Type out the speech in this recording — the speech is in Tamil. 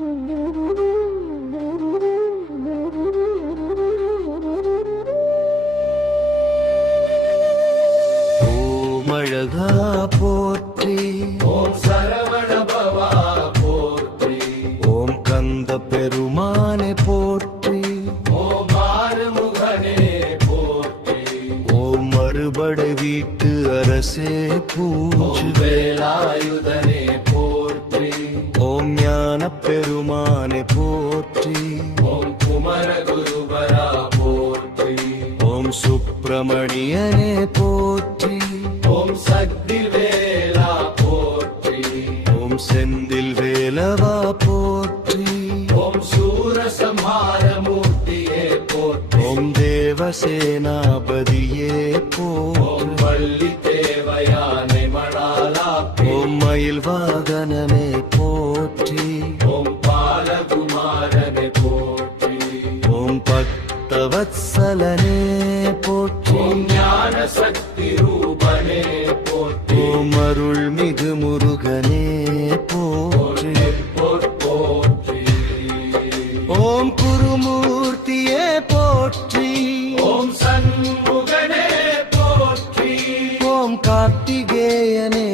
ஓம் அழகா போற்றி, ஓம் சரவண பவா போற்றி, ஓம் கந்த பெருமானே போற்றி, ஓம் ஆறுமுகனே போற்றி, ஓம் மறுபடை வீட்டு அரசே பூஜை, வேலாயுதனே போற்றி, ஓம் ஞான பெருமானே போற்றி, ஓம் குமர குருபரா போற்றி, ஓம் சுப்பிரமணியனே போற்றி, ஓம் சக்தி வேலா போற்றி, ஓம் செந்தில் வேலவா போற்றி, ஓம் சூரசம்ஹார மூர்த்தியே போற்றி, ஓம் தேவசேனாபதியே போற்றி, ஓம் வள்ளி தேவயானை மணாலா ஓம் மயில் வாகனமே போற்றி, ஓம் பாலகுமாரனே போற்றி, ஓம் பக்தவத்சலனே போற்றி, ஓம் ஞான சக்தி ரூபனே போற்றி, ஓம் அருள்மிகு முருகனே போற்றி, போற்றி, ஓம் குருமூர்த்தியே போற்றி, ஓம் சண்முகனே போற்றி, ஓம் கார்த்திகேயனே